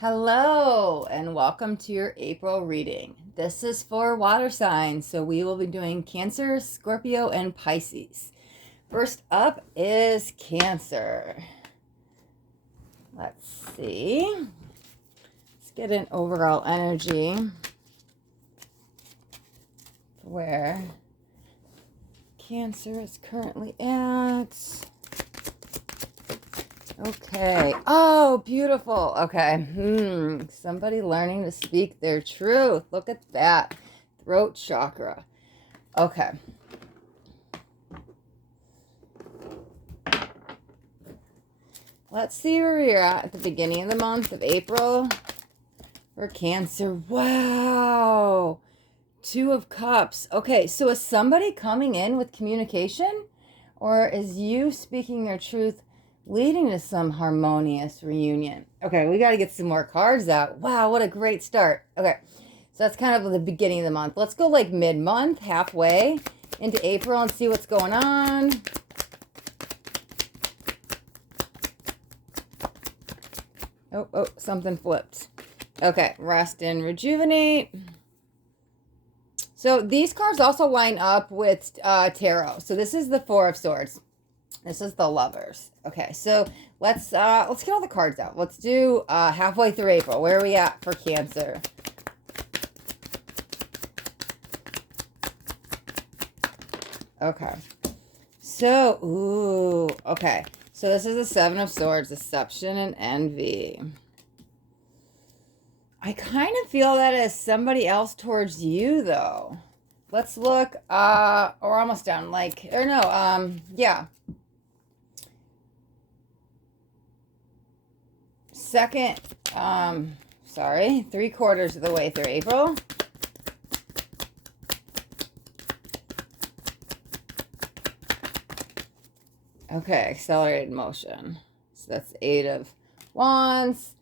Hello, and welcome to your April reading. This is for water signs, so we will be doing Cancer, Scorpio, and Pisces. First up is Cancer. Let's see. Let's get an overall energy where Cancer is currently at. Okay. Oh, beautiful. Okay. Somebody learning to speak their truth. Look at that. Throat chakra. Okay. Let's see where we're at the beginning of the month of April for Cancer. Wow. Two of Cups. Okay, so is somebody coming in with communication? Or is you speaking your truth leading to some harmonious reunion? Okay, we got to get some more cards out. Wow, what a great start. Okay, so that's kind of the beginning of the month. Let's go like mid-month, halfway into April and see what's going on. Oh, something flipped. Okay, rest and rejuvenate. So these cards also line up with tarot. So this is the Four of Swords. This is the Lovers. Okay, so let's get all the cards out. Let's do halfway through April. Where are we at for Cancer? Okay. So, okay. So this is the Seven of Swords, Deception and Envy. I kind of feel that as somebody else towards you, though. Let's look, we're almost done. Yeah. Second, 3/4 of the way through April. Okay, accelerated motion. So that's 8 of Wands.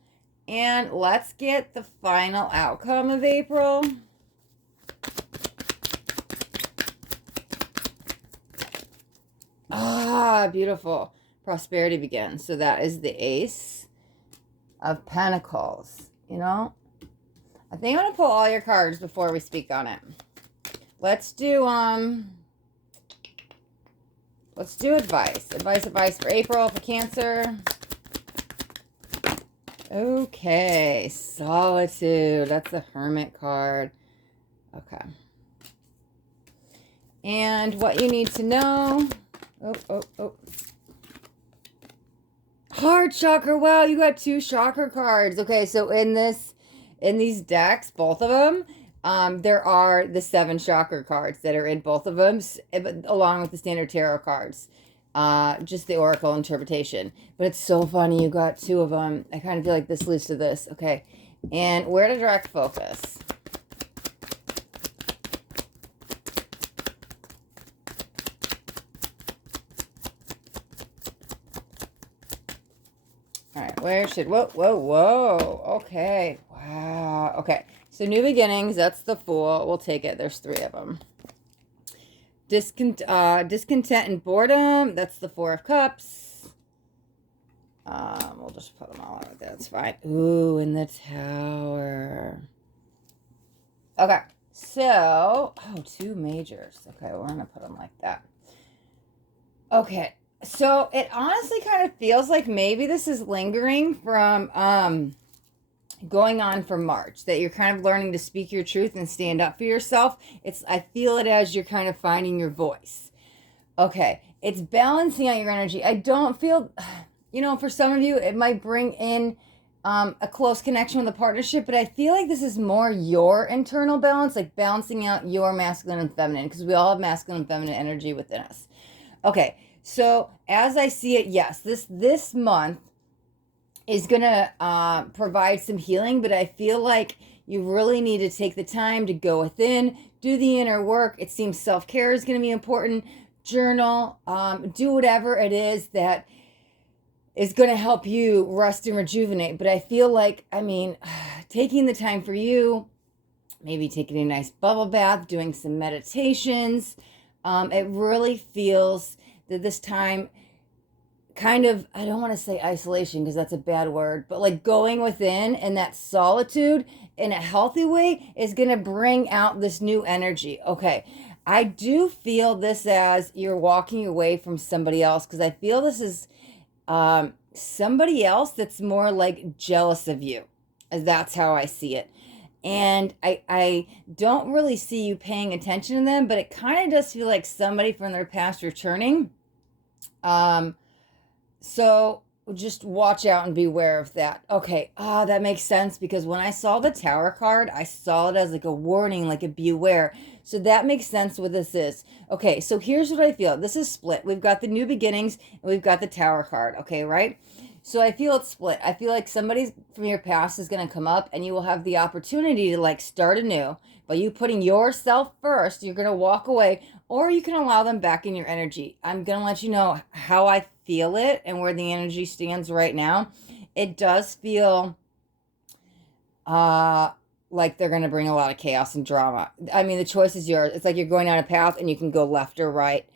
And let's get the final outcome of April. Ah, beautiful. Prosperity begins. So that is the Ace of Pentacles. You know, I think I'm going to pull all your cards before we speak on it. Let's do advice. Advice for April, for Cancer. Okay, Solitude. That's the Hermit card. Okay. And what you need to know. Oh. Heart chakra. Wow, you got 2 chakra cards. Okay, so in these decks, both of them, there are the 7 chakra cards that are in both of them, along with the standard tarot cards. Just the oracle interpretation. But it's so funny you got 2 of them. I kind of feel like this leads to this. Okay. And where to direct focus? All right. Where should... Whoa. Okay. Wow. Okay. So new beginnings. That's the Fool. We'll take it. There's 3 of them. Discontent and boredom. That's the Four of Cups. We'll just put them all out. That's fine. Ooh, in the Tower. Okay. So, 2 majors. Okay, we're gonna put them like that. Okay. So it honestly kind of feels like maybe this is lingering from going on for March, that you're kind of learning to speak your truth and stand up for yourself. I feel it as you're kind of finding your voice. Okay, it's balancing out your energy. I don't feel, for some of you, it might bring in a close connection with a partnership, but I feel like this is more your internal balance, like balancing out your masculine and feminine, because we all have masculine and feminine energy within us. Okay, so as I see it, yes, this month is going to provide some healing, but I feel like you really need to take the time to go within, do the inner work. It seems self-care is going to be important. Journal, do whatever it is that is going to help you rest and rejuvenate. But I feel like, taking the time for you, maybe taking a nice bubble bath, doing some meditations, it really feels that this time kind of, I don't want to say isolation because that's a bad word, but like going within and that solitude in a healthy way is going to bring out this new energy. Okay. I do feel this as you're walking away from somebody else because I feel this is somebody else that's more like jealous of you. That's how I see it. And I don't really see you paying attention to them, but it kind of does feel like somebody from their past returning. Um, so just watch out and beware of that. Okay, that makes sense because when I saw the Tower card, I saw it as like a warning, like a beware. So that makes sense what this is. Okay, so here's what I feel. This is split. We've got the new beginnings and we've got the Tower card. Okay, right? So I feel it's split. I feel like somebody from your past is going to come up and you will have the opportunity to like start anew. By you putting yourself first, you're going to walk away or you can allow them back in your energy. I'm going to let you know how I feel it and where the energy stands right now. It does feel like they're going to bring a lot of chaos and drama. I mean, the choice is yours. It's like you're going down a path and you can go left or right.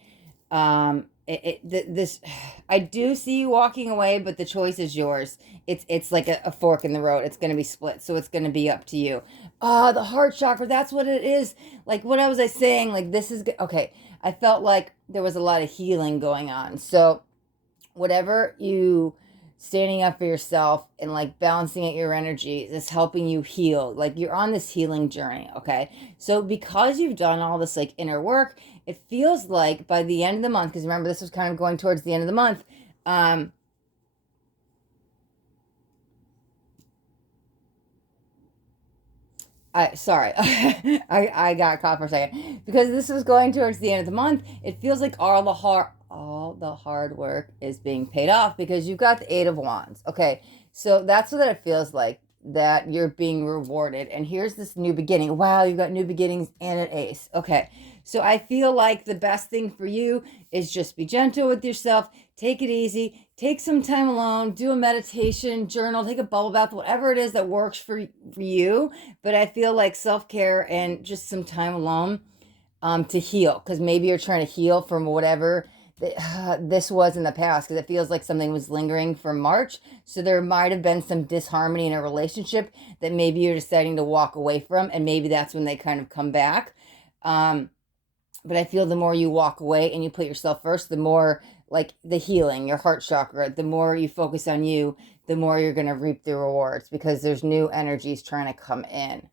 This I do see you walking away, but the choice is yours. It's like a fork in the road. It's going to be split, so it's going to be up to you. The heart chakra, that's what it is. Like what I was saying, like this is okay. I felt like there was a lot of healing going on. So whatever you standing up for yourself and like balancing out your energy is helping you heal. Like you're on this healing journey, okay? So because you've done all this like inner work, it feels like by the end of the month, because remember this was kind of going towards the end of the month, I got caught for a second because this was going towards the end of the month. It feels like all the hard work is being paid off because you've got the Eight of Wands. Okay, so that's what it feels like, that you're being rewarded. And here's this new beginning. Wow, you've got new beginnings and an ace. Okay, so I feel like the best thing for you is just be gentle with yourself. Take it easy. Take some time alone. Do a meditation, journal, take a bubble bath, whatever it is that works for you. But I feel like self-care and just some time alone to heal, because maybe you're trying to heal from whatever this was in the past, because it feels like something was lingering from March. So there might have been some disharmony in a relationship that maybe you're deciding to walk away from, and maybe that's when they kind of come back. But I feel the more you walk away and you put yourself first, the more like the healing, your heart chakra, the more you focus on you, the more you're going to reap the rewards, because there's new energies trying to come in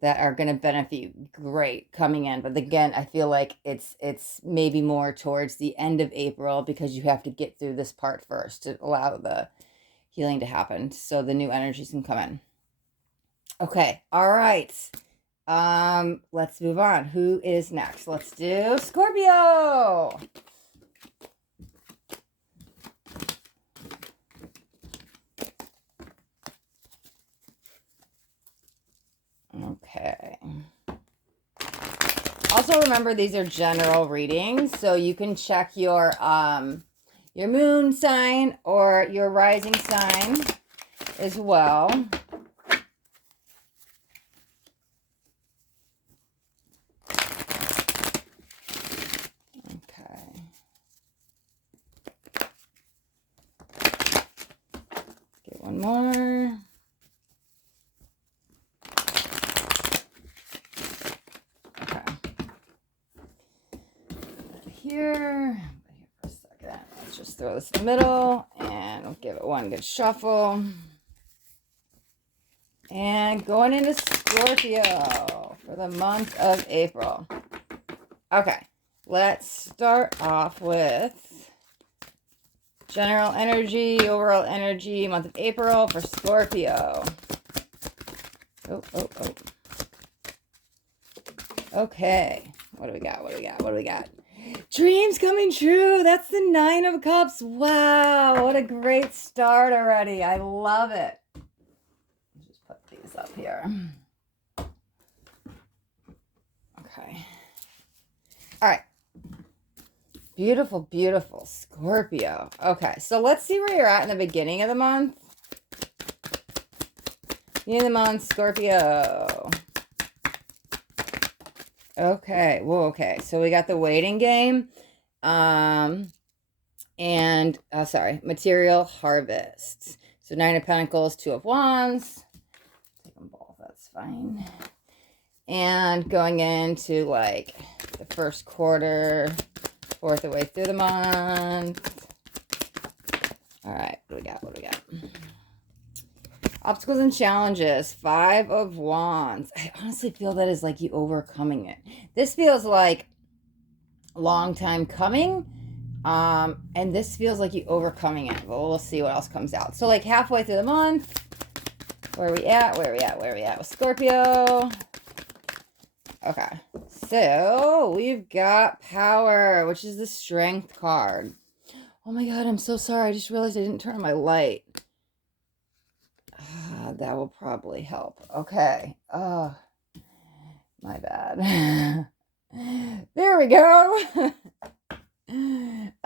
that are going to benefit you great coming in. But again, I feel like it's maybe more towards the end of April, because you have to get through this part first to allow the healing to happen so the new energies can come in. Okay, all right. Let's move on. Who is next? Let's do Scorpio. Okay. Also remember, these are general readings, so you can check your moon sign or your rising sign as well. Okay. Get one more. Here for a second. Let's just throw this in the middle and we'll give it one good shuffle. And going into Scorpio for the month of April. Okay, let's start off with general energy, overall energy, month of April for Scorpio. Oh. Okay, what do we got? Dreams coming true. That's the Nine of Cups. Wow, what a great start already. I love it. Let's just put these up here. Okay. All right. Beautiful, beautiful Scorpio. Okay, so let's see where you're at in the beginning of the month. Beginning of the month, Scorpio. Okay, well, okay, so we got the waiting game. And, material harvests. So 9 of Pentacles, 2 of Wands. Take them both, that's fine. And going into like the first quarter, fourth of the way through the month. All right, what do we got? Obstacles and challenges, 5 of Wands. I honestly feel that is like you overcoming it. This feels like a long time coming. And this feels like you overcoming it. But we'll see what else comes out. So like halfway through the month, where are we at with Scorpio? Okay, so we've got power, which is the strength card. Oh my God, I'm so sorry. I just realized I didn't turn on my light. That will probably help. Okay. Oh, my bad. There we go.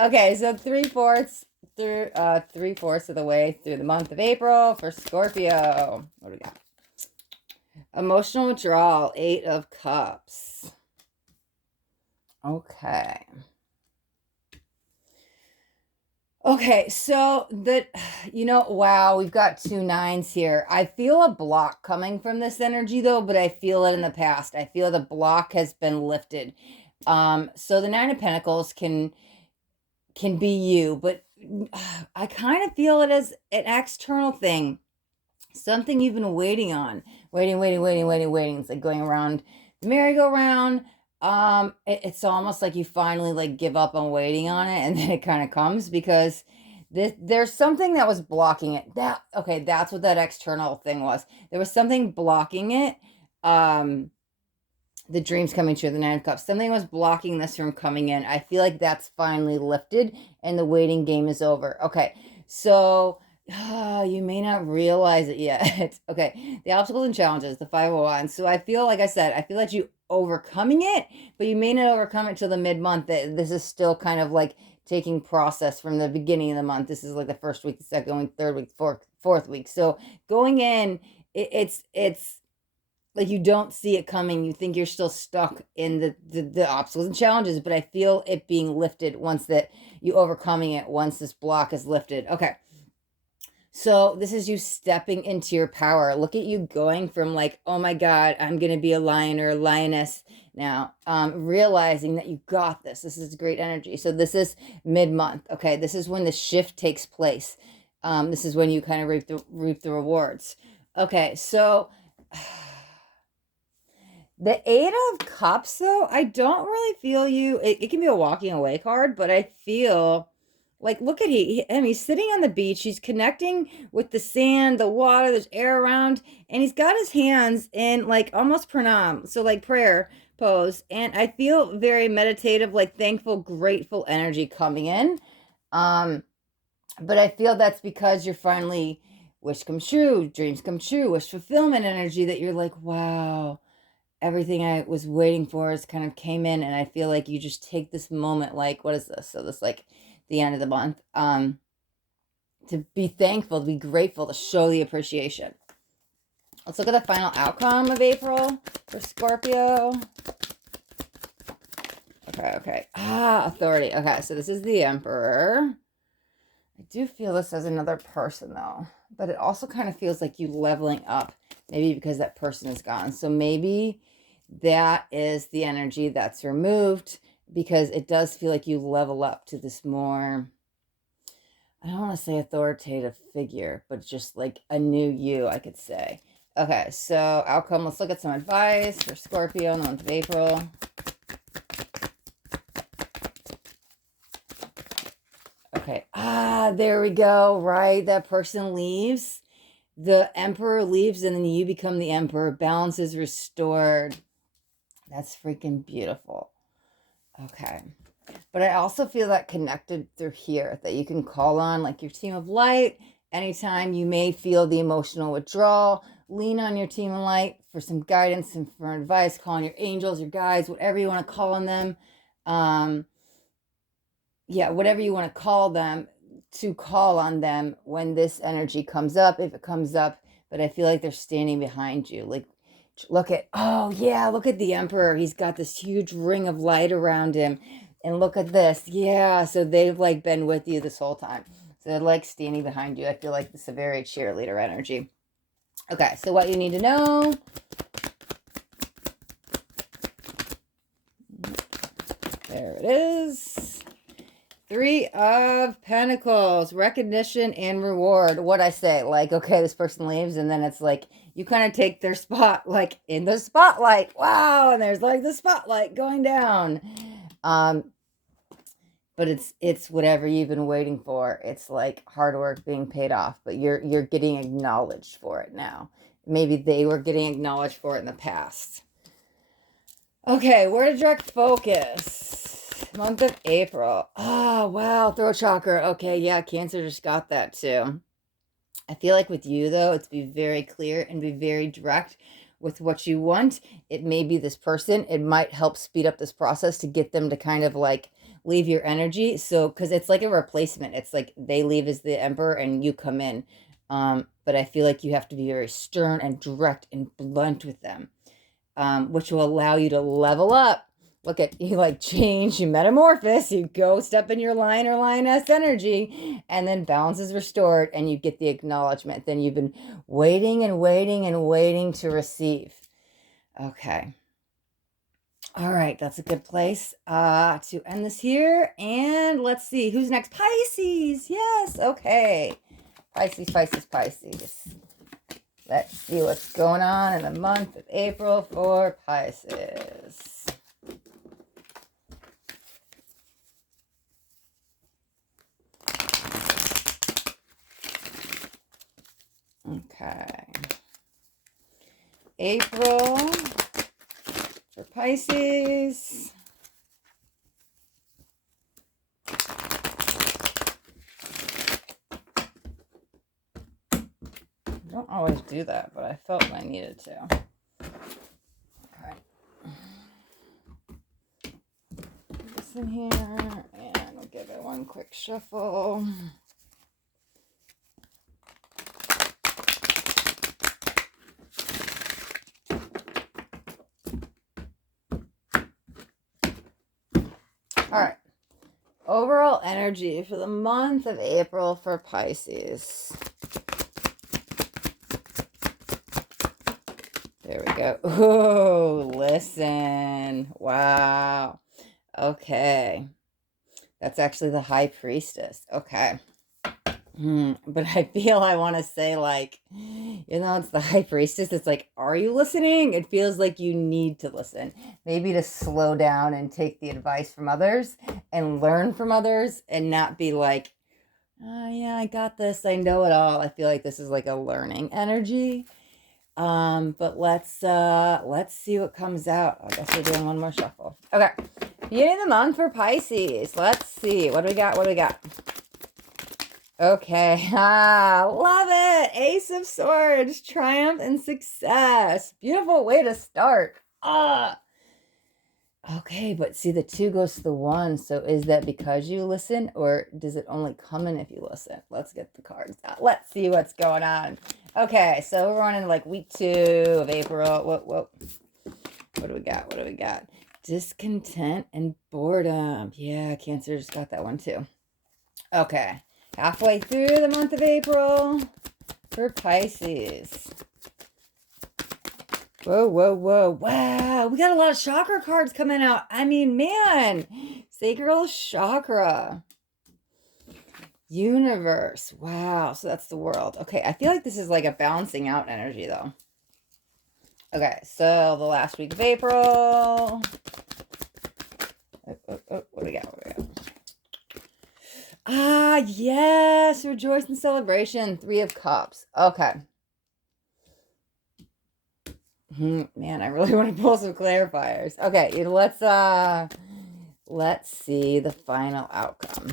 Okay, so 3/4 through 3/4 of the way through the month of April for Scorpio. What do we got? Emotional withdrawal, 8 of Cups. Okay. Okay, so wow, we've got 2 9s here. I feel a block coming from this energy though, but I feel it in the past. I feel the block has been lifted. So the 9 of Pentacles can be you, but I kind of feel it as an external thing. Something you've been waiting on. Waiting. It's like going around the merry-go-round. It's almost like you finally like give up on waiting on it, and then it kind of comes because there's something that was blocking it. That's what that external thing was. There was something blocking it. The dreams coming true, the 9 of Cups. Something was blocking this from coming in. I feel like that's finally lifted and the waiting game is over. Okay, so you may not realize it yet. Okay, the obstacles and challenges, the 5 of Wands. So I feel, like I said, I feel like you overcoming it, but you may not overcome it till the mid-month. This is still kind of like taking process from the beginning of the month. This is like the first week, the second week, third week, fourth week. So going in, it's like you don't see it coming. You think you're still stuck in the obstacles and challenges, but I feel it being lifted once that you overcoming it, once this block is lifted. Okay. So this is you stepping into your power. Look at you going from like, oh my God, I'm going to be a lion or a lioness now, realizing that you got this. This is great energy. So this is mid-month. Okay. This is when the shift takes place. This is when you kind of reap the rewards. Okay. So the 8 of Cups, though, I don't really feel you. It can be a walking away card, but I feel like, look at him. He's sitting on the beach. He's connecting with the sand, the water, there's air around, and he's got his hands in like almost pranam, so like prayer pose. And I feel very meditative, like thankful, grateful energy coming in. But I feel that's because you're finally wish come true, dreams come true, wish fulfillment energy, that you're like, wow, everything I was waiting for is kind of came in, and I feel like you just take this moment, like, what is this? So this like the end of the month, to be thankful, to be grateful, to show the appreciation. Let's look at the final outcome of April for Scorpio. Okay. Authority. Okay, so this is the Emperor. I do feel this as another person though, but it also kind of feels like you leveling up, maybe because that person is gone. So maybe that is the energy that's removed, because it does feel like you level up to this more, I don't want to say authoritative figure, but just like a new you, I could say. Okay, so outcome, let's look at some advice for Scorpio in the month of April. Okay, there we go, right? That person leaves. The Emperor leaves, and then you become the Emperor. Balance is restored. That's freaking beautiful. Okay. But I also feel that connected through here, that you can call on like your team of light anytime you may feel the emotional withdrawal. Lean on your team of light for some guidance and for advice. Call on your angels, your guides, whatever you want to call on them. Whatever you want to call them, to call on them when this energy comes up, if it comes up. But I feel like they're standing behind you. Like, look at the Emperor. He's got this huge ring of light around him. And look at this. Yeah, so they've like been with you this whole time. So they're like standing behind you. I feel like this is a very cheerleader energy. Okay, so what you need to know. There it is. 3 of Pentacles, recognition and reward. What I say, like, okay, this person leaves, and then it's like, you kind of take their spot, like, in the spotlight. Wow, and there's, like, the spotlight going down. But it's whatever you've been waiting for. It's, like, hard work being paid off, but you're getting acknowledged for it now. Maybe they were getting acknowledged for it in the past. Okay, where to direct focus? Month of April. Oh, wow. Throat chakra. Okay, yeah, Cancer just got that too. I feel like with you, though, it's be very clear and be very direct with what you want. It may be this person. It might help speed up this process to get them to kind of like leave your energy. So, because it's like a replacement. It's like they leave as the emperor and you come in. But I feel like you have to be very stern and direct and blunt with them, which will allow you to level up. Look at you, like change, you metamorphose, you go step in your lion or lioness energy, and then balance is restored and you get the acknowledgement. Then you've been waiting and waiting and waiting to receive. Okay. All right, that's a good place to end this here. And let's see, who's next? Pisces. Yes, okay. Pisces, Pisces, Pisces. Let's see what's going on in the month of April for Pisces. Okay. April for Pisces. I don't always do that, but I felt I needed to. Okay. Put this in here, and we'll give it one quick shuffle. All right. Overall energy for the month of April for Pisces. There we go. Oh, listen. Wow. Okay. That's actually the High Priestess. Okay. But I feel I want to say, like, it's the High Priestess. It's like, are you listening? It feels like you need to listen. Maybe to slow down and take the advice from others and learn from others and not be like, oh, yeah, I got this. I know it all. I feel like this is like a learning energy. But let's see what comes out. I guess we're doing one more shuffle. Okay. Beginning of the month for Pisces. Let's see. What do we got? What do we got? Okay. Love it. Ace of Swords, triumph and success. Beautiful way to start. Okay, but see, the 2 goes to the 1. So is that because you listen, or does it only come in if you listen? Let's get the cards out. Let's see what's going on. Okay, so we're on in like week 2 of April. What do we got? What do we got? Discontent and boredom. Yeah, Cancer just got that one too. Okay. Halfway through the month of April for Pisces. Whoa, whoa, whoa. Wow, we got a lot of chakra cards coming out. I mean, man. Sacral chakra. Universe. Wow, so that's the world. Okay, I feel like this is like a balancing out energy, though. Okay, so the last week of April. What do we got? What do we got? Ah, yes. Rejoice and celebration. 3 of Cups. Okay. Man, I really want to pull some clarifiers. Okay, let's see the final outcome.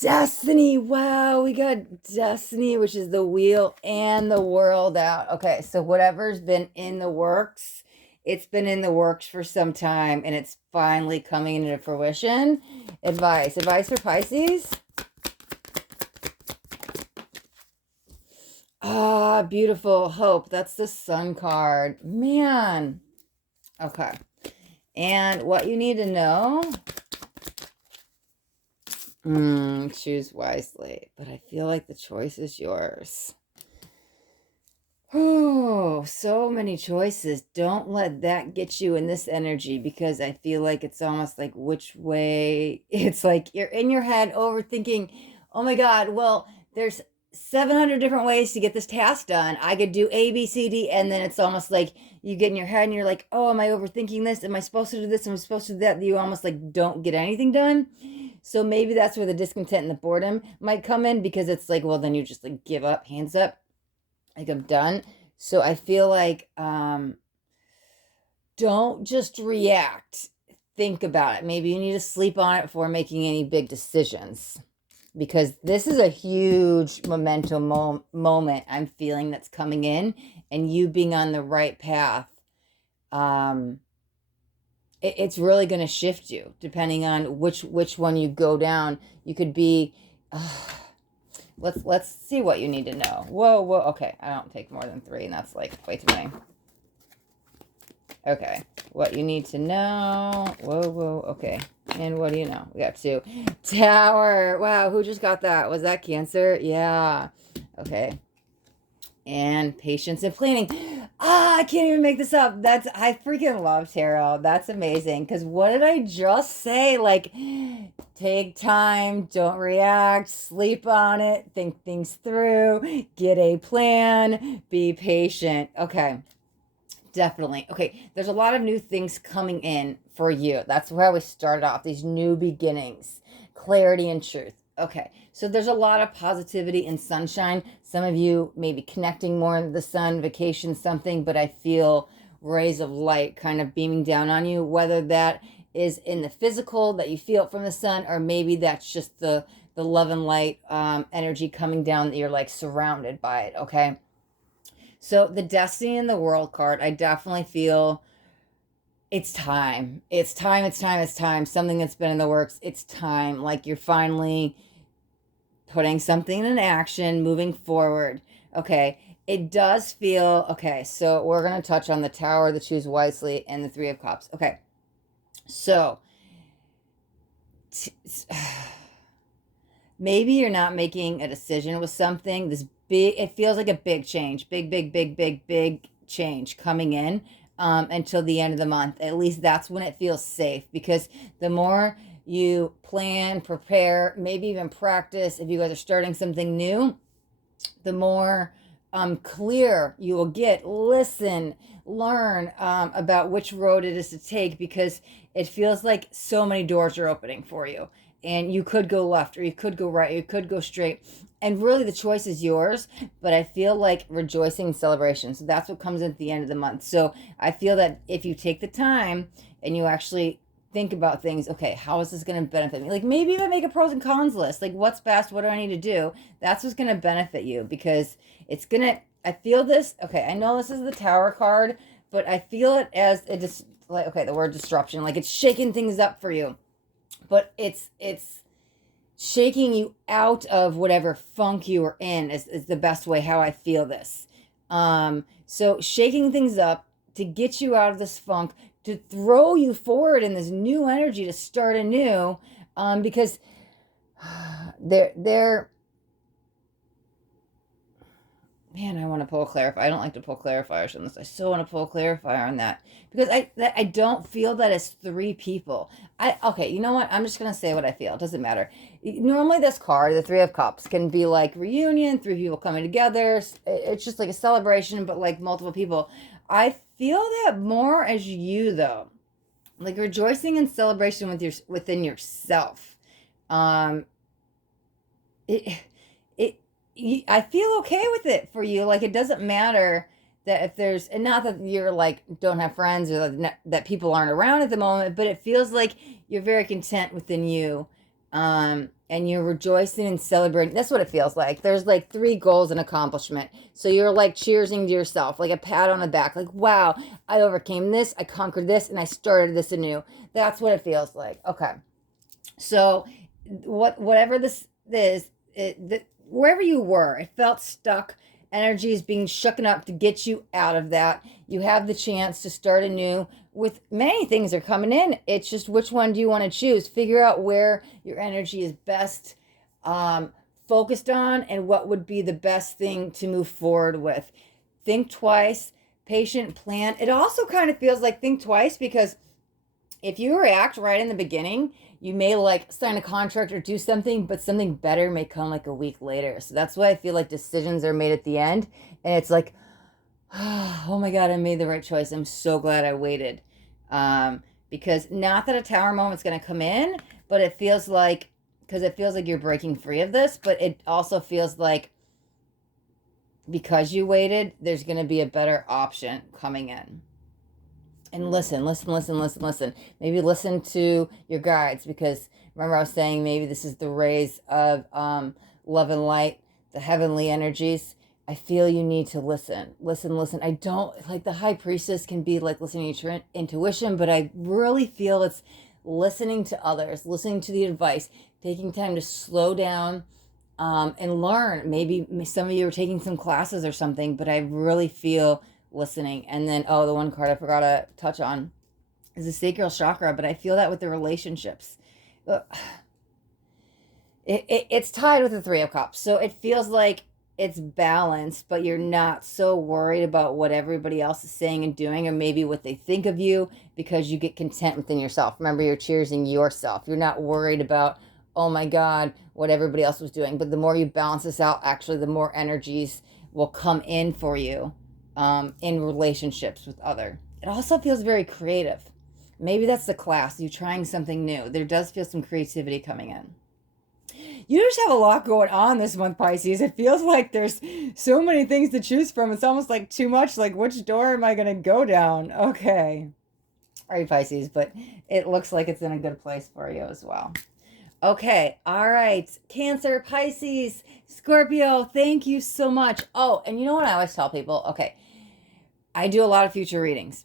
Destiny. Wow, we got Destiny, which is the wheel and the world out. Okay, so whatever's been in the works, it's been in the works for some time, and it's finally coming into fruition. Advice for Pisces. Ah, beautiful. Hope. That's the Sun card. Man. Okay. And what you need to know, choose wisely. But I feel like the choice is yours. Oh, so many choices. Don't let that get you in this energy, because I feel like it's almost like which way. It's like you're in your head overthinking, oh my God, well, there's 700 different ways to get this task done. I could do A, B, C, D. And then it's almost like you get in your head and you're like, oh, am I overthinking this? Am I supposed to do this? Am I supposed to do that? You almost like don't get anything done. So maybe that's where the discontent and the boredom might come in, because it's like, well, then you just like give up, hands up. Like, I'm done. So I feel like don't just react. Think about it. Maybe you need to sleep on it before making any big decisions, because this is a huge momentum moment I'm feeling that's coming in, and you being on the right path. It's really going to shift you depending on which one you go down. You could be. Let's see what you need to know. Whoa. Okay, I don't take more than 3, and that's like way too many. Okay, what you need to know. Whoa. Okay, and what do you know? We got 2. Tower. Wow, who just got that? Was that Cancer? Yeah. Okay. And patience and planning. I can't even make this up. I freaking love tarot. That's amazing. Because what did I just say? Like, take time, don't react, sleep on it, think things through, get a plan, be patient. Okay, definitely. Okay, there's a lot of new things coming in for you. That's where we started off, these new beginnings, clarity and truth. Okay, so there's a lot of positivity and sunshine. Some of you may be connecting more into the sun, vacation, something, but I feel rays of light kind of beaming down on you, whether that is in the physical that you feel it from the sun, or maybe that's just the love and light energy coming down that you're like surrounded by it. Okay, so the Destiny in the World card, I definitely feel it's time. It's time. Something that's been in the works. It's time. Like you're finally putting something in action, moving forward. Okay, it does feel, okay, so we're going to touch on the Tower, the Choose Wisely, and the 3 of Cups. Okay, so maybe you're not making a decision with something. This big, it feels like a big change, big change coming in until the end of the month. At least that's when it feels safe, because the more you plan, prepare, maybe even practice, if you guys are starting something new, the more clear you will get. Listen, learn about which road it is to take, because it feels like so many doors are opening for you, and you could go left, or you could go right, or you could go straight, and really the choice is yours. But I feel like rejoicing and celebration, so that's what comes in at the end of the month. So I feel that if you take the time and you actually think about things, okay, how is this going to benefit me? Like maybe even make a pros and cons list, like what's best, what do I need to do? That's what's going to benefit you, because it's going to, I feel this, okay, I know this is the Tower card, but I feel it as it just like, okay, the word disruption, like it's shaking things up for you, but it's shaking you out of whatever funk you were in is the best way how I feel this. So shaking things up to get you out of this funk, to throw you forward in this new energy, to start anew, because they're man, I want to pull a clarifier. I don't like to pull clarifiers on this. I still want to pull a clarifier on that, because I don't feel that it's 3 people. Okay, you know what? I'm just gonna say what I feel. It doesn't matter. Normally, this card, the 3 of Cups, can be like reunion, 3 people coming together. It's just like a celebration, but like multiple people. I feel that more as you, though, like rejoicing and celebration within yourself. It I feel okay with it for you. Like it doesn't matter that if there's, and not that you're like don't have friends, or that people aren't around at the moment, but it feels like you're very content within you, and you're rejoicing and celebrating. That's what it feels like. There's like 3 goals and accomplishment, so you're like cheersing to yourself, like a pat on the back, like wow, I overcame this, I conquered this, and I started this anew. That's what it feels like. Okay, so whatever this is, wherever you were, it felt stuck. Energy is being shooken up to get you out of that. You have the chance to start anew with many things are coming in. It's just which one do you want to choose? Figure out where your energy is best focused on and what would be the best thing to move forward with. Think twice, patient plan. It also kind of feels like think twice because if you react right in the beginning, you may like sign a contract or do something, but something better may come like a week later. So that's why I feel like decisions are made at the end. And it's like, oh my God, I made the right choice. I'm so glad I waited. Because not that a tower moment's going to come in, but it feels like, because it feels like you're breaking free of this, but it also feels like because you waited, there's going to be a better option coming in. And listen. Maybe listen to your guides, because remember I was saying maybe this is the rays of love and light, the heavenly energies. I feel you need to listen. I don't, like the high priestess can be like listening to your intuition, but I really feel it's listening to others, listening to the advice, taking time to slow down and learn. Maybe some of you are taking some classes or something, but I really feel listening. And then, oh, the one card I forgot to touch on is the sacral chakra, but I feel that with the relationships. It's tied with the Three of Cups. So it feels like it's balanced, but you're not so worried about what everybody else is saying and doing, or maybe what they think of you, because you get content within yourself. Remember, you're cheersing yourself. You're not worried about, oh my God, what everybody else was doing. But the more you balance this out, actually, the more energies will come in for you in relationships with other. It also feels very creative. Maybe that's the class. You're trying something new. There does feel some creativity coming in. You just have a lot going on this month, Pisces. It feels like there's so many things to choose from. It's almost like too much. Like, which door am I going to go down? Okay. All right, Pisces, but it looks like it's in a good place for you as well. Okay. All right. Cancer, Pisces, Scorpio, thank you so much. Oh, and you know what I always tell people? Okay. I do a lot of future readings.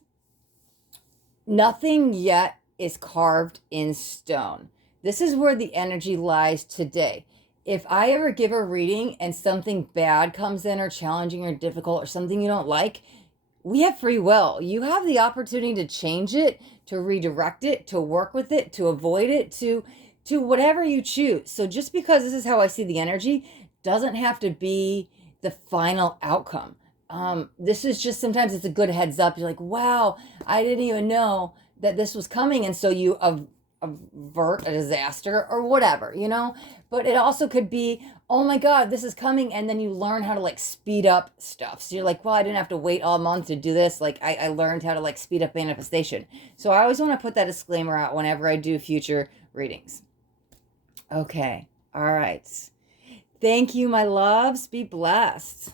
Nothing yet is carved in stone. This is where the energy lies today. If I ever give a reading and something bad comes in, or challenging or difficult, or something you don't like, we have free will. You have the opportunity to change it, to redirect it, to work with it, to avoid it, to whatever you choose. So just because this is how I see the energy doesn't have to be the final outcome. This is just, sometimes it's a good heads up. You're like, wow, I didn't even know that this was coming. And so you avert a disaster or whatever, you know. But it also could be, oh my God, this is coming, and then you learn how to like speed up stuff. So you're like, well, I didn't have to wait all month to do this. Like I learned how to like speed up manifestation. So I always want to put that disclaimer out whenever I do future readings. Okay. All right. Thank you, my loves. Be blessed.